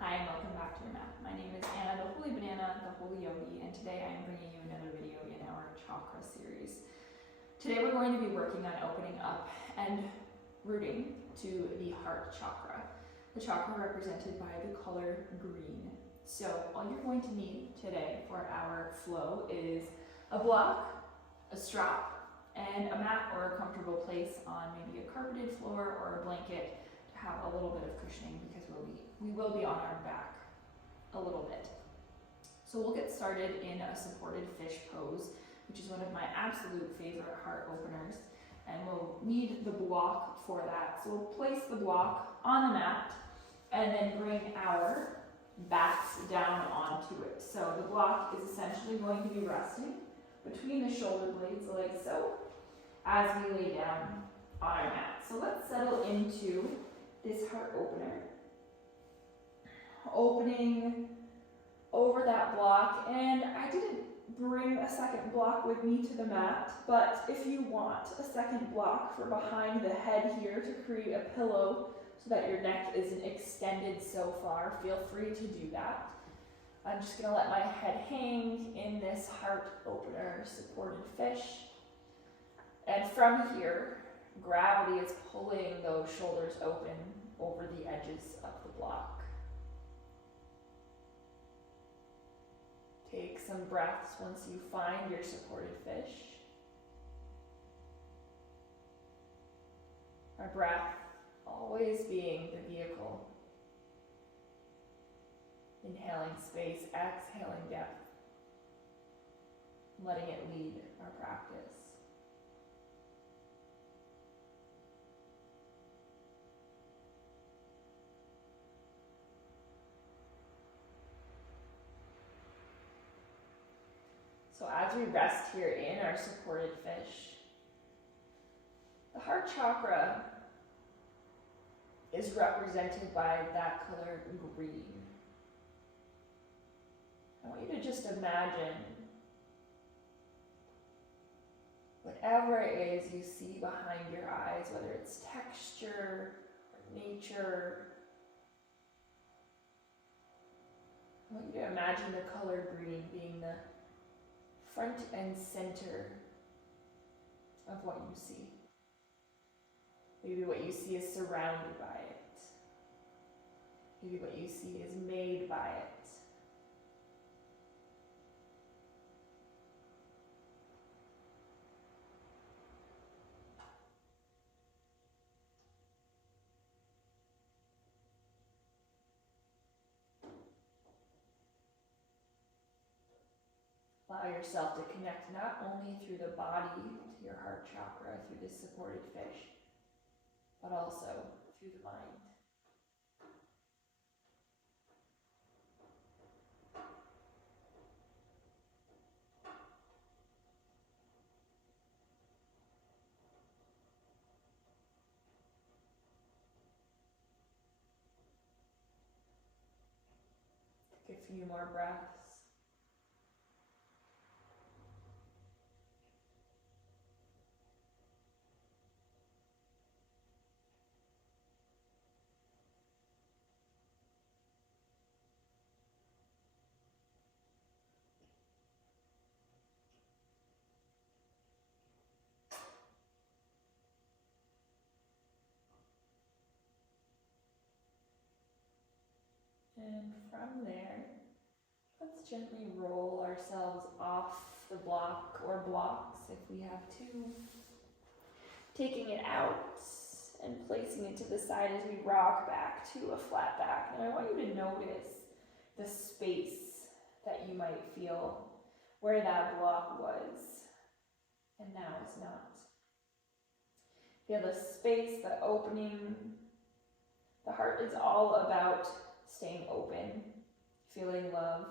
Hi and welcome back to your mat. My name is Anna, the Holy Banana, the Holy Yogi, and today I am bringing you another video in our Chakra series. Today we're going to be working on opening up and rooting to the heart chakra. The chakra represented by the color green. So all you're going to need today for our flow is a block, a strap, and a mat or a comfortable place on maybe a carpeted floor or a blanket to have a little bit of cushioning because we will be on our back a little bit. So we'll get started in a supported fish pose, which is one of my absolute favorite heart openers, and we'll need the block for that. So we'll place the block on the mat and then bring our backs down onto it. So the block is essentially going to be resting between the shoulder blades like so as we lay down on our mat. So let's settle into this heart opener. Opening over that block, and I didn't bring a second block with me to the mat, but if you want a second block for behind the head here to create a pillow so that your neck isn't extended so far, feel free to do that. I'm just going to let my head hang in this heart opener supported fish, and from here gravity is pulling those shoulders open over the edges of the block. Take some breaths once you find your supported fish. Our breath always being the vehicle. Inhaling space, exhaling depth. Letting it lead our practice. So as we rest here in our supported fish, the heart chakra is represented by that color green. I want you to just imagine whatever it is you see behind your eyes, whether it's texture or nature. I want you to imagine the color green being the front and center of what you see. Maybe what you see is surrounded by it. Maybe what you see is made by it. Allow yourself to connect not only through the body to your heart chakra, through this supported fish, but also through the mind. Take a few more breaths. And from there, let's gently roll ourselves off the block or blocks if we have to. Taking it out and placing it to the side as we rock back to a flat back. And I want you to notice the space that you might feel where that block was and now is not. Feel the space, the opening. The heart is all about staying open, feeling love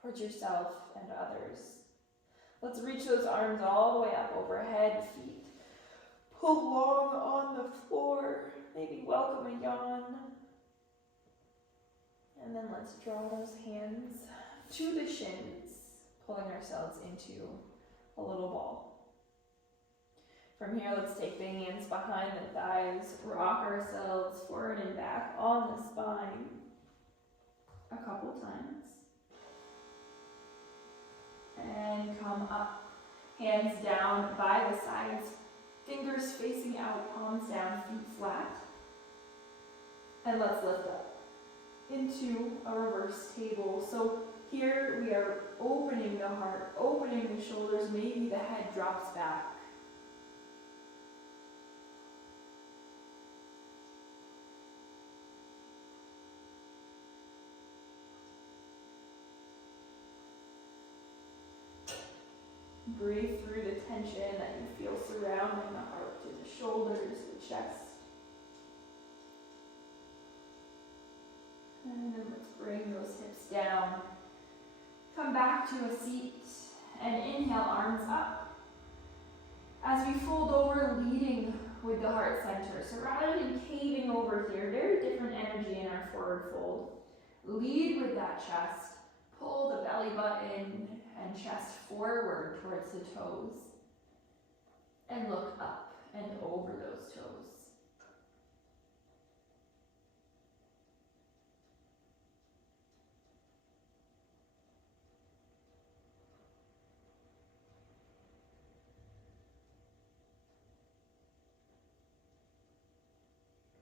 towards yourself and others. Let's reach those arms all the way up overhead, feet pull long on the floor, maybe welcome a yawn. And then let's draw those hands to the shins, pulling ourselves into a little ball. From here, let's take the hands behind the thighs, rock ourselves forward and back on the spine. a couple times. And come up. Hands down by the sides, fingers facing out, palms down, feet flat. And let's lift up into a reverse table. So here we are opening the heart, opening the shoulders, maybe the head drops back. Breathe through the tension that you feel surrounding the heart to the shoulders, the chest. And then let's bring those hips down. Come back to a seat and inhale, arms up. As we fold over, leading with the heart center. So rather than caving over here, very different energy in our forward fold. Lead with that chest. Pull the belly button and chest forward towards the toes. And look up and over those toes.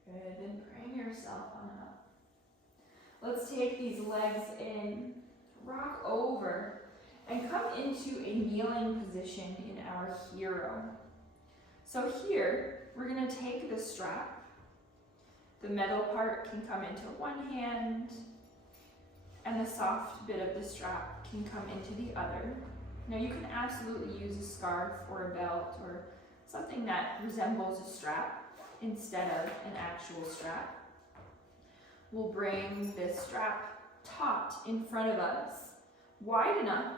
Good, then bring yourself on up. Let's take these legs in, rock over, and come into a kneeling position in our hero. So here, we're going to take the strap. The metal part can come into one hand, and the soft bit of the strap can come into the other. Now you can absolutely use a scarf or a belt or something that resembles a strap instead of an actual strap. We'll bring this strap taut in front of us, wide enough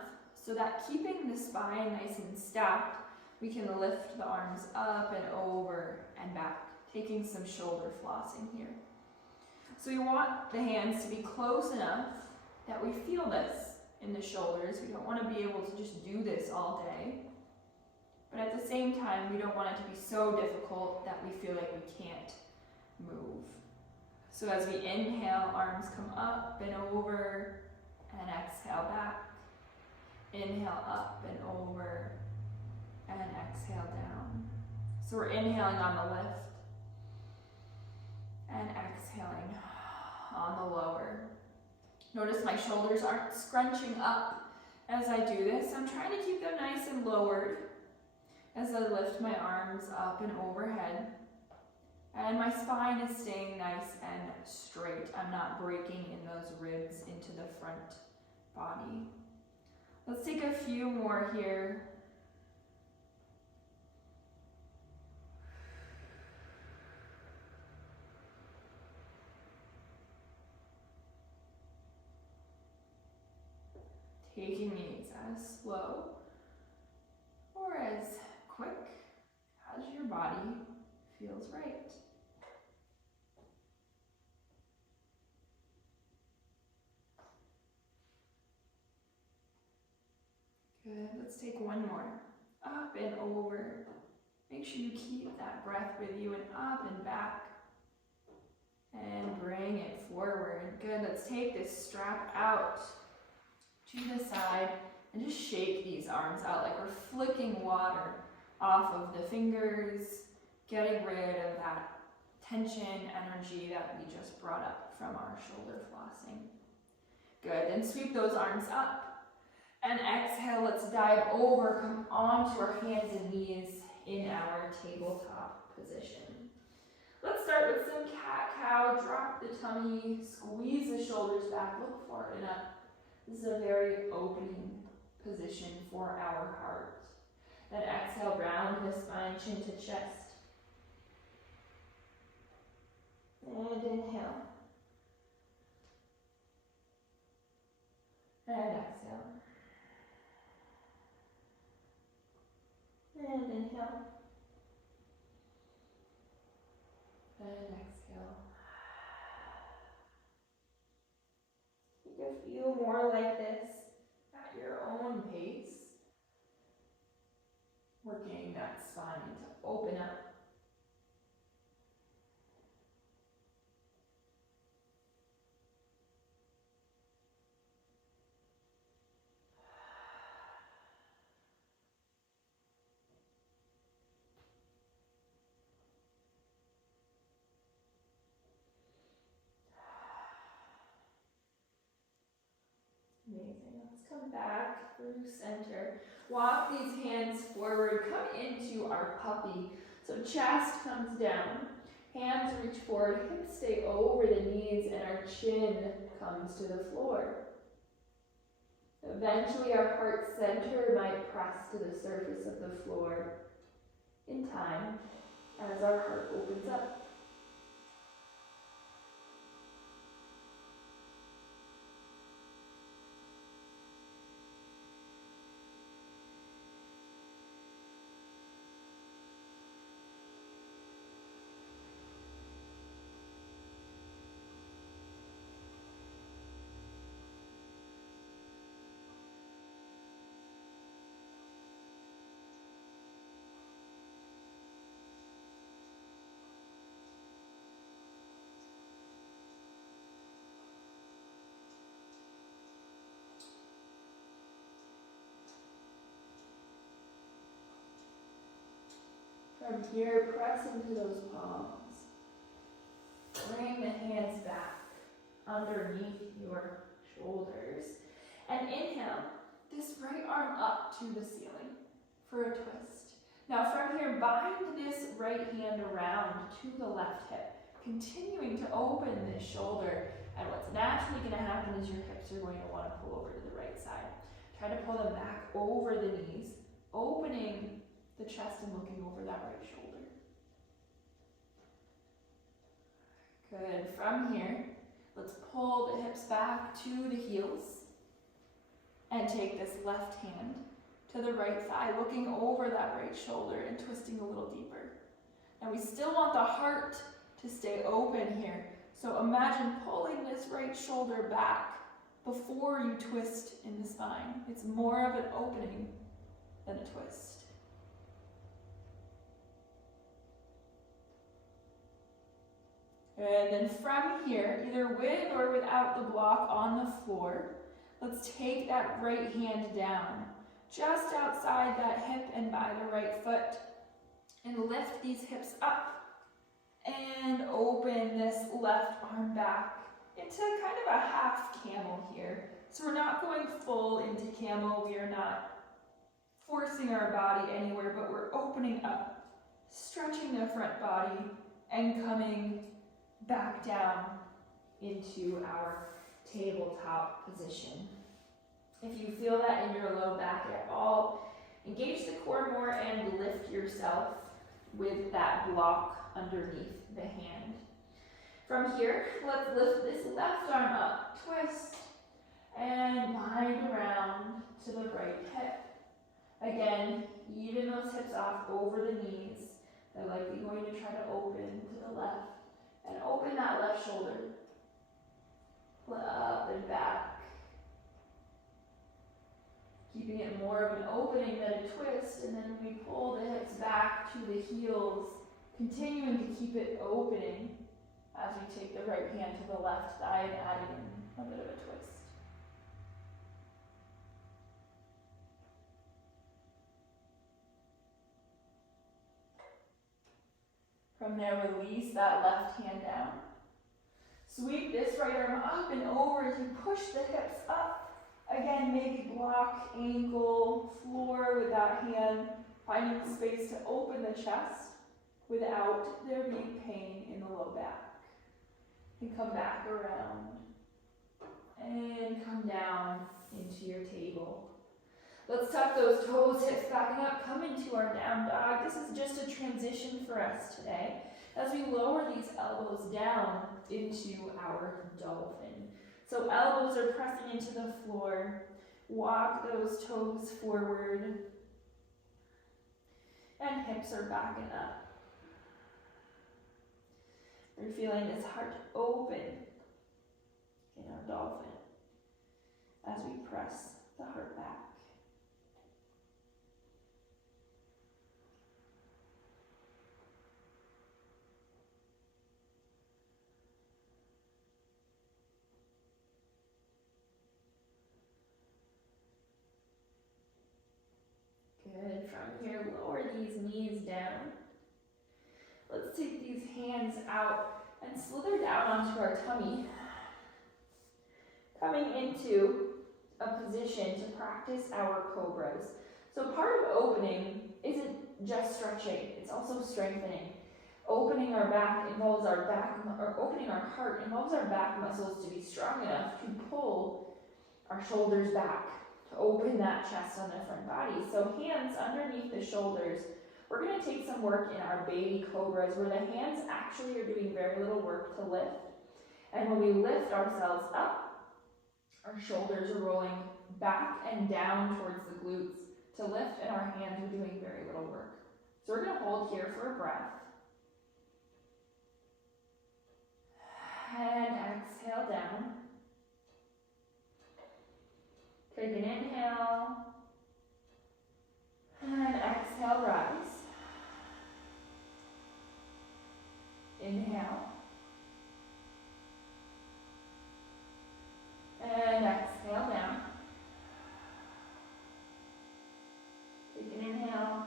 so that keeping the spine nice and stacked, we can lift the arms up and over and back, taking some shoulder flossing here. So we want the hands to be close enough that we feel this in the shoulders. We don't want to be able to just do this all day. But at the same time, we don't want it to be so difficult that we feel like we can't move. So as we inhale, arms come up and over, and exhale back. Inhale up and over, and exhale down. So we're inhaling on the lift, and exhaling on the lower. Notice my shoulders aren't scrunching up as I do this. I'm trying to keep them nice and lowered as I lift my arms up and overhead. And my spine is staying nice and straight. I'm not breaking in those ribs into the front body. Let's take a few more here. Taking these as slow or as quick as your body feels right. Good, let's take one more. Up and over. Make sure you keep that breath with you, and up and back. And bring it forward. Good, let's take this strap out to the side and just shake these arms out like we're flicking water off of the fingers, getting rid of that tension, energy that we just brought up from our shoulder flossing. Good, then sweep those arms up. And exhale, let's dive over, come onto our hands and knees in our tabletop position. Let's start with some cat-cow. Drop the tummy, squeeze the shoulders back, look forward and up. This is a very opening position for our heart. Then exhale, round the spine, chin to chest. And inhale. And exhale. And inhale. And exhale. You can feel more like this at your own pace. Working that spine to open up. Amazing. Let's come back through center. Walk these hands forward. Come into our puppy. So chest comes down. Hands reach forward. Hips stay over the knees and our chin comes to the floor. Eventually our heart center might press to the surface of the floor in time as our heart opens up. From here, press into those palms. Bring the hands back underneath your shoulders. And inhale, this right arm up to the ceiling for a twist. Now from here, bind this right hand around to the left hip, continuing to open this shoulder. And what's naturally going to happen is your hips are going to want to pull over to the right side. Try to pull them back over the knees, opening the chest and looking over that right shoulder. Good. From here, let's pull the hips back to the heels and take this left hand to the right thigh, looking over that right shoulder and twisting a little deeper. Now we still want the heart to stay open here. So imagine pulling this right shoulder back before you twist in the spine. It's more of an opening than a twist. And then from here, either with or without the block on the floor, let's take that right hand down, just outside that hip and by the right foot, and lift these hips up, and open this left arm back into kind of a half camel here. So we're not going full into camel, we are not forcing our body anywhere, but we're opening up, stretching the front body, and coming back down into our tabletop position. If you feel that in your low back at all, engage the core more and lift yourself with that block underneath the hand. From here, let's lift this left arm up, twist, and bind around to the right hip. Again, even those hips off over the knees. They're likely going to try to open to the left. And open that left shoulder. Pull it up and back. Keeping it more of an opening than a twist, and then we pull the hips back to the heels, continuing to keep it opening as we take the right hand to the left thigh and adding in a bit of a twist. From there, release that left hand down. Sweep this right arm up and over as you push the hips up. Again, maybe block, ankle, floor with that hand, finding space to open the chest without there being pain in the low back. And come back around and come down into your table. Let's tuck those toes, hips backing up, come into our down dog. This is just a transition for us today as we lower these elbows down into our dolphin. So elbows are pressing into the floor. Walk those toes forward. And hips are backing up. We're feeling this heart open in our dolphin as we press the heart back. Good. From here, lower these knees down. Let's take these hands out and slither down onto our tummy. Coming into a position to practice our cobras. So part of opening isn't just stretching, it's also strengthening. Opening our back involves opening our heart involves our back muscles to be strong enough to pull our shoulders back, to open that chest on the front body. So hands underneath the shoulders. We're going to take some work in our baby cobras where the hands actually are doing very little work to lift. And when we lift ourselves up, our shoulders are rolling back and down towards the glutes to lift, and our hands are doing very little work. So we're going to hold here for a breath. And exhale down. Take an inhale. And exhale, rise. Inhale. And exhale down. Take an inhale.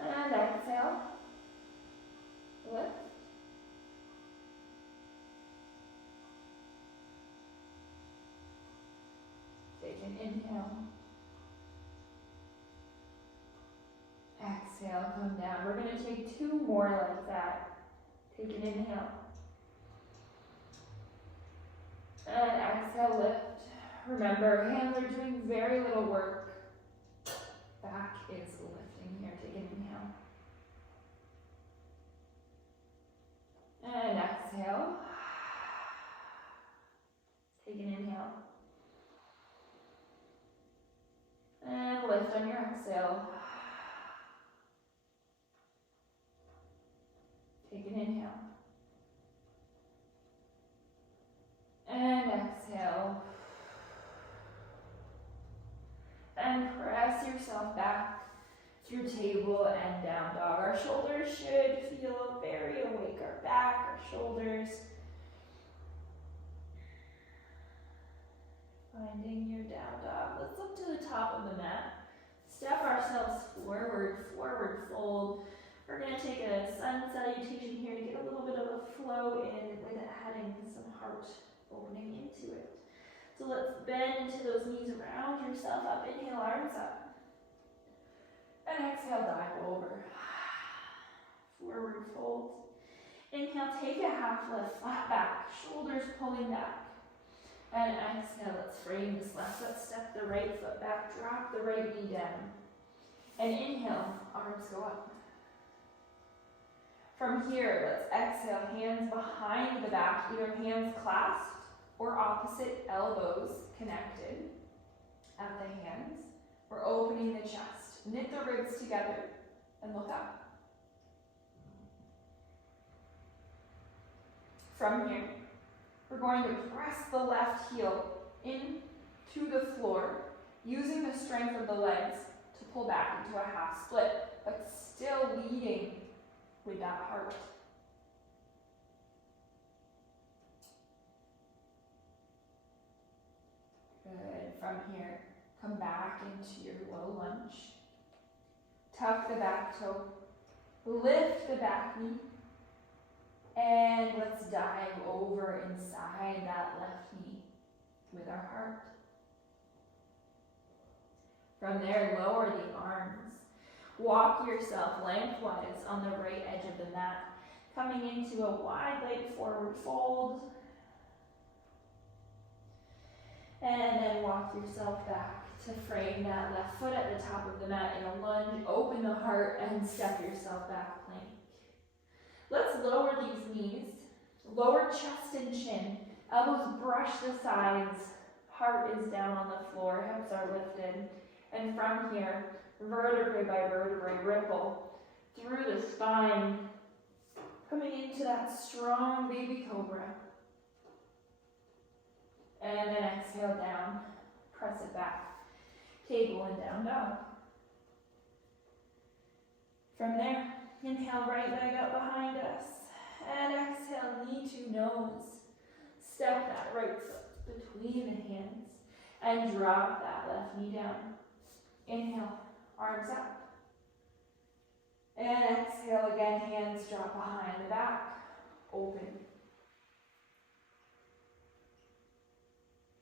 And exhale. Lift. Take an inhale. Exhale, come down. We're going to take 2 more like that. Take an inhale. And exhale, lift. Remember, hands are doing very little work. Back is lifting here. Take an inhale. And exhale. Take an inhale. And lift on your exhale. Take an inhale. And exhale. And press yourself back through table and down dog. Our shoulders should feel very awake. Our back, our shoulders. Finding your down dog. Let's look to the top of the mat. Step ourselves forward, forward fold. We're going to take a sun salutation here to get a little bit of a flow in with adding some heart opening into it. So let's bend into those knees, round yourself up. Inhale, arms up. And exhale, dive over. Forward fold. Inhale, take a half lift, flat back, shoulders pulling back. And exhale, let's frame this left foot, step the right foot back, drop the right knee down. And inhale, arms go up. From here, let's exhale, hands behind the back, either hands clasped or opposite elbows connected at the hands. We're opening the chest. Knit the ribs together and look up. From here, we're going to press the left heel into the floor, using the strength of the legs to pull back into a half split, but still leading with that heart. Good. From here, come back into your low lunge. Tuck the back toe. Lift the back knee. And let's dive over inside that left knee with our heart. From there, lower the arms. Walk yourself lengthwise on the right edge of the mat, coming into a wide leg forward fold. And then walk yourself back to frame that left foot at the top of the mat in a lunge. Open the heart and step yourself back, plank. Let's lower these knees. Lower chest and chin. Elbows brush the sides. Heart is down on the floor. Hips are lifted. And from here, vertebrae by vertebrae, ripple through the spine, coming into that strong baby cobra. And then exhale down, press it back, table and down dog. From there, inhale, right leg up behind us, and exhale, knee to nose. Step that right foot between the hands, and drop that left knee down. Inhale, arms up. And exhale again, hands drop behind the back, open.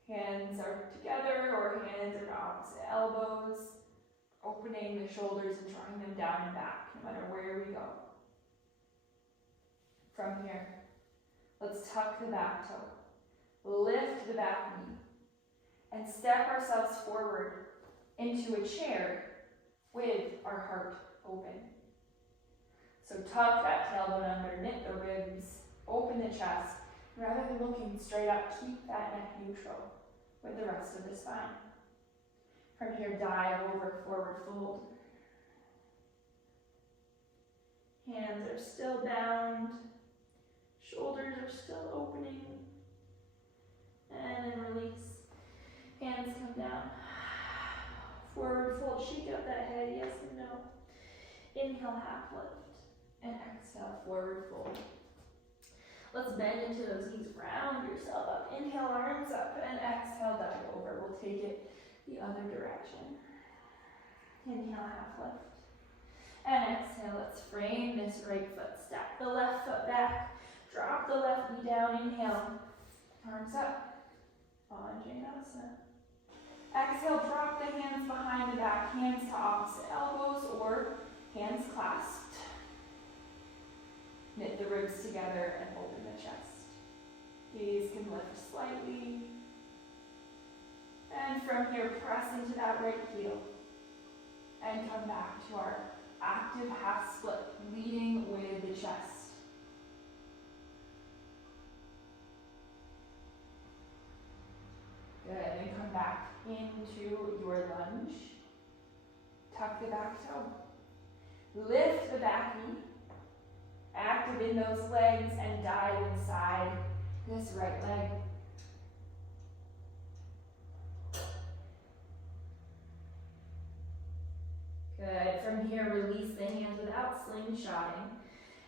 Hands are together or hands are opposite elbows. Opening the shoulders and drawing them down and back, no matter where we go. From here, let's tuck the back toe. Lift the back knee. And step ourselves forward into a chair with our heart open. So tuck that tailbone under, knit the ribs, open the chest. Rather than looking straight up, keep that neck neutral with the rest of the spine. From here, dive over, forward fold. Hands are still bound. Shoulders are still opening. And then release. Hands come down. Forward fold, shake out that head, yes and no. Inhale, half lift. And exhale, forward fold. Let's bend into those knees, round yourself up. Inhale, arms up, and exhale, dive over. We'll take it the other direction. Inhale, half lift. And exhale, let's frame this right foot. Step the left foot back. Drop the left knee down. Inhale, arms up. Anjaneyasana. Exhale, drop the hands behind the back. Hands to opposite elbows or hands clasped. Knit the ribs together and open the chest. Gaze can lift slightly. And from here, press into that right heel. And come back to our active half split, leading with the chest. Good, and come back into your lunge. Tuck the back toe. Lift the back knee. Active in those legs and dive inside this right leg. Good. From here, release the hands without slingshotting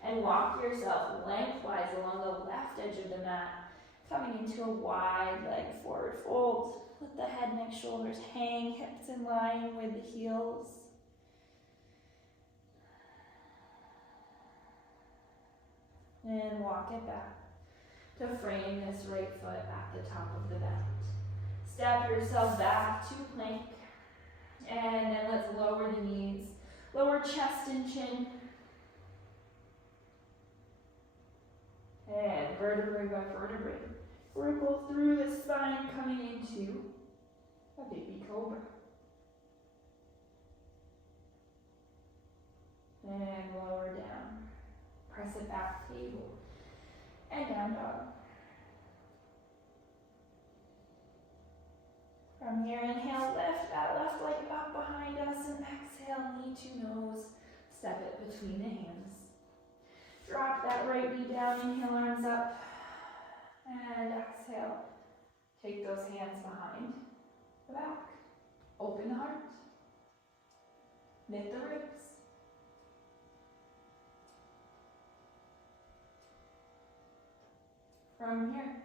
and walk yourself lengthwise along the left edge of the mat, coming into a wide leg forward fold. Let the head, neck, shoulders hang, hips in line with the heels. And walk it back to frame this right foot at the top of the mat. Step yourself back to plank. And then let's lower the knees. Lower chest and chin. And vertebrae by vertebrae. Ripple through the spine, coming into a baby cobra. And lower down. Press it back, table. And down dog. From here, inhale, lift that left leg up behind us, and exhale, knee to nose. Step it between the hands. Drop that right knee down, inhale, arms up. And exhale, take those hands behind the back. Open the heart. Knit the ribs. From here,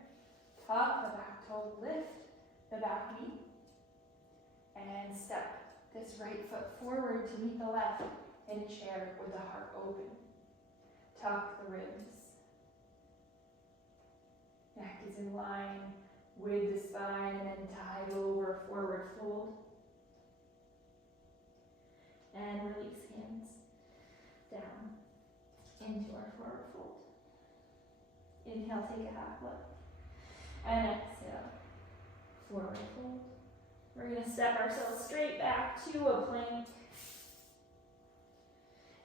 tuck the back toe, lift the back knee, and step this right foot forward to meet the left in chair with the heart open. Tuck the ribs. Neck is in line with the spine, and then dive over, forward fold. And release hands down into our forward fold. Inhale, take a half lift. And exhale, forward fold. We're going to step ourselves straight back to a plank.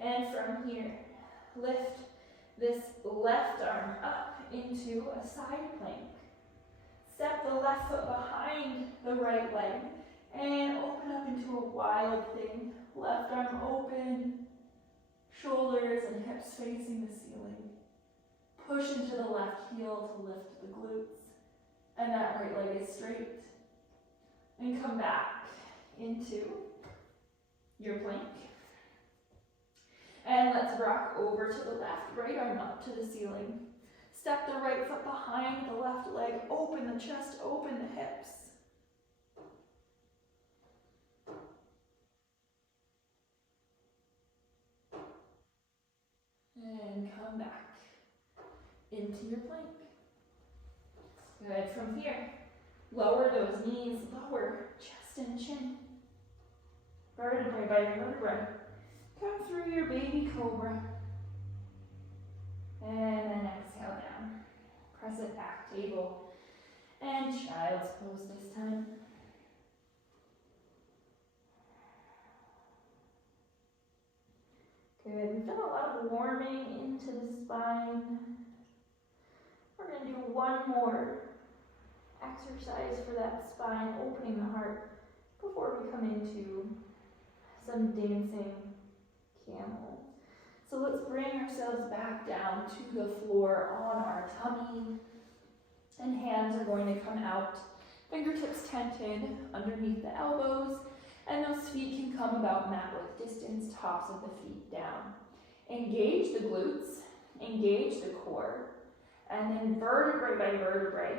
And from here, lift this left arm up into a side plank. Step the left foot behind the right leg and open up into a wild thing. Left arm open, shoulders and hips facing the ceiling. Push into the left heel to lift the glutes. And that right leg is straight. And come back into your plank. And let's rock over to the left, right arm up to the ceiling. Step the right foot behind the left leg, open the chest, open the hips. And come back into your plank. Good. From here, Lower those knees, lower chest and chin. Vertebrae by vertebrae. Come through your baby cobra. And then exhale down. Press it back, table. And child's pose this time. Good. We've done a lot of warming into the spine. We're going to do one more exercise for that spine, opening the heart, before we come into some dancing camel. So let's bring ourselves back down to the floor on our tummy. And hands are going to come out, fingertips tented underneath the elbows, and those feet can come about mat width distance, tops of the feet down. Engage the glutes, engage the core, and then vertebrae by vertebrae,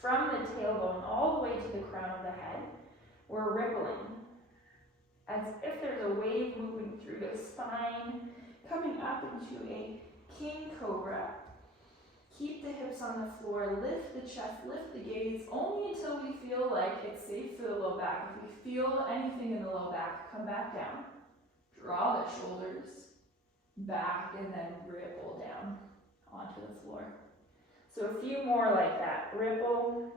from the tailbone all the way to the crown of the head, we're rippling, as if there's a wave moving through the spine, coming up into a king cobra. Keep the hips on the floor, lift the chest, lift the gaze, only until we feel like it's safe for the low back. If we feel anything in the low back, come back down. Draw the shoulders back and then ripple down onto the floor. So a few more like that. Ripple,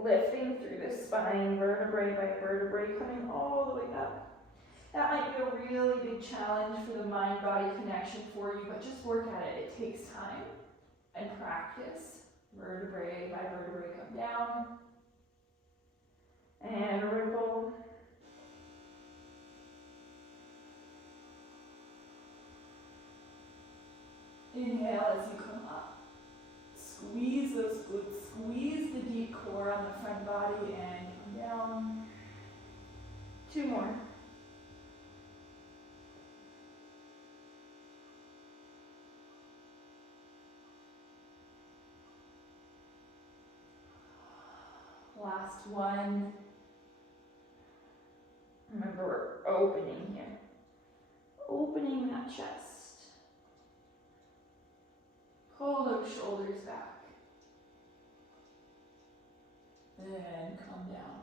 lifting through the spine, vertebrae by vertebrae, coming all the way up. That might be a really big challenge for the mind-body connection for you, but just work at it. It takes time and practice. Vertebrae by vertebrae come down. And ripple. Inhale as you come up. Squeeze those glutes, squeeze the deep core on the front body and come down. Two more. Last one. Remember, we're opening here. Opening that chest. Pull those shoulders back. And come down.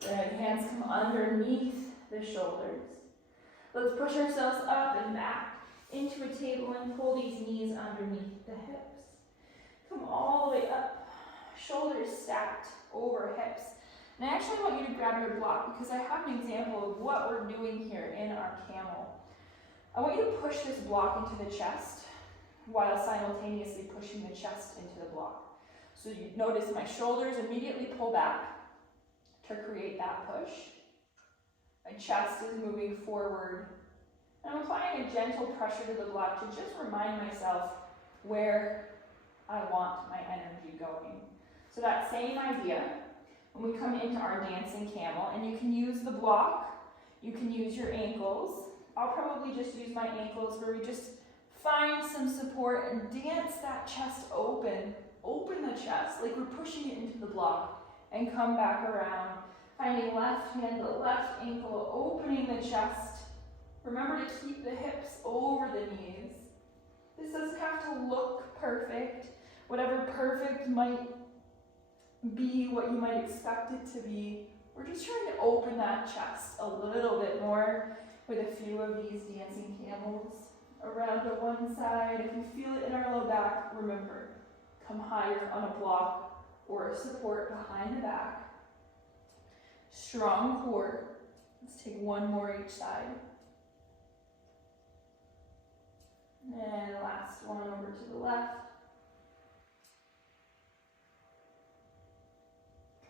Good. Hands come underneath the shoulders. Let's push ourselves up and back into a table and pull these knees underneath the hips. Come all the way up. Shoulders stacked over hips. And I actually want you to grab your block because I have an example of what we're doing here in our camel. I want you to push this block into the chest while simultaneously pushing the chest into the block. So you notice my shoulders immediately pull back to create that push. My chest is moving forward. And I'm applying a gentle pressure to the block to just remind myself where I want my energy going. So that same idea, when we come into our dancing camel, and you can use the block, you can use your ankles. I'll probably just use my ankles where we just find some support and dance that chest open. Open the chest, like we're pushing it into the block, and come back around. Finding left hand, the left ankle, opening the chest. Remember to keep the hips over the knees. This doesn't have to look perfect. Whatever perfect might be, what you might expect it to be. We're just trying to open that chest a little bit more with a few of these dancing camels around to one side. If you feel it in our low back, remember, come higher on a block or a support behind the back. Strong core. Let's take one more each side. And last one over to the left.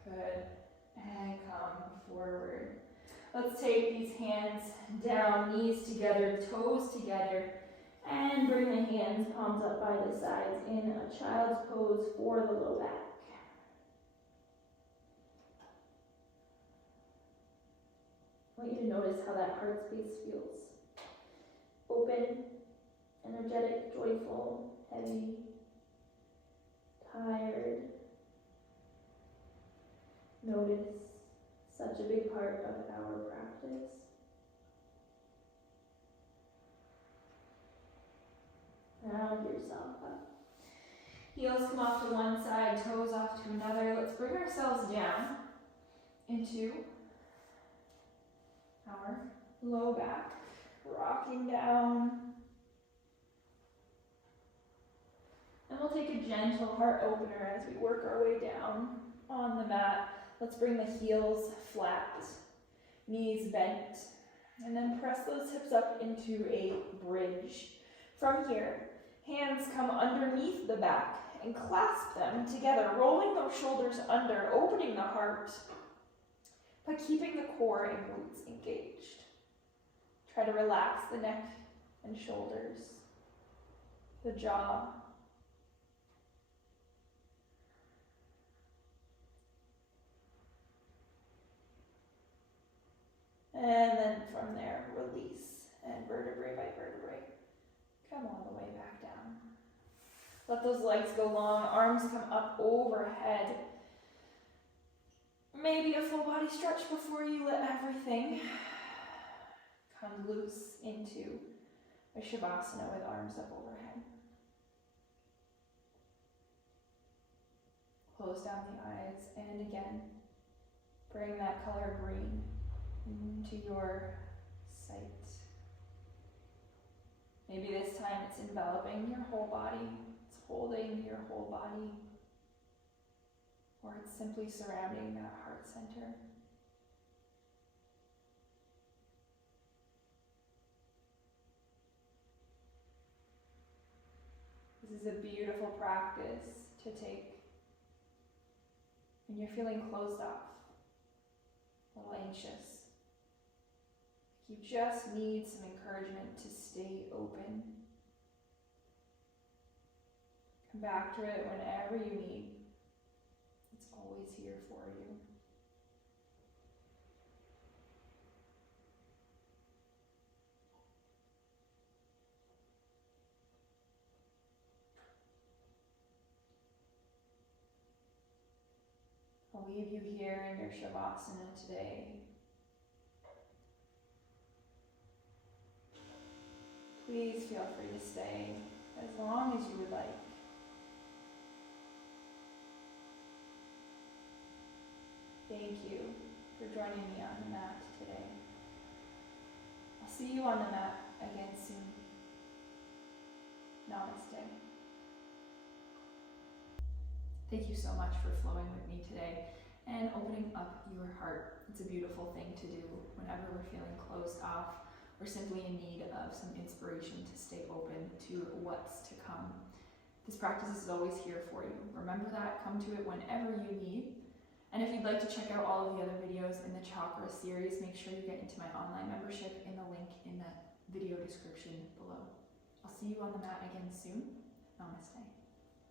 Good. And come forward. Let's take these hands down, knees together, toes together, and bring the hands, palms up by the sides in a child's pose for the low back. I want you to notice how that heart space feels. Open, energetic, joyful, heavy, tired. Notice, such a big part of our practice. Round yourself up. Heels come off to one side, toes off to another. Let's bring ourselves down into our low back, rocking down. And we'll take a gentle heart opener as we work our way down on the mat. Let's bring the heels flat, knees bent, and then press those hips up into a bridge. From here, hands come underneath the back and clasp them together, rolling those shoulders under, opening the heart, but keeping the core and glutes engaged. Try to relax the neck and shoulders, the jaw. And then from there, release, and vertebrae by vertebrae, come all the way back down. Let those legs go long, arms come up overhead. Maybe a full body stretch before you let everything come loose into a Shavasana with arms up overhead. Close down the eyes, and again, bring that color green into your sight. Maybe this time it's enveloping your whole body, it's holding your whole body, or it's simply surrounding that heart center. This is a beautiful practice to take when you're feeling closed off, a little anxious. You just need some encouragement to stay open. Come back to it whenever you need. It's always here for you. I'll leave you here in your Shavasana today. Please feel free to stay as long as you would like. Thank you for joining me on the mat today. I'll see you on the mat again soon. Namaste. Thank you so much for flowing with me today and opening up your heart. It's a beautiful thing to do whenever we're feeling closed off or simply in need of some inspiration to stay open to what's to come. This practice is always here for you. Remember that, come to it whenever you need. And if you'd like to check out all of the other videos in the Chakra series, make sure you get into my online membership in the link in the video description below. I'll see you on the mat again soon. Namaste.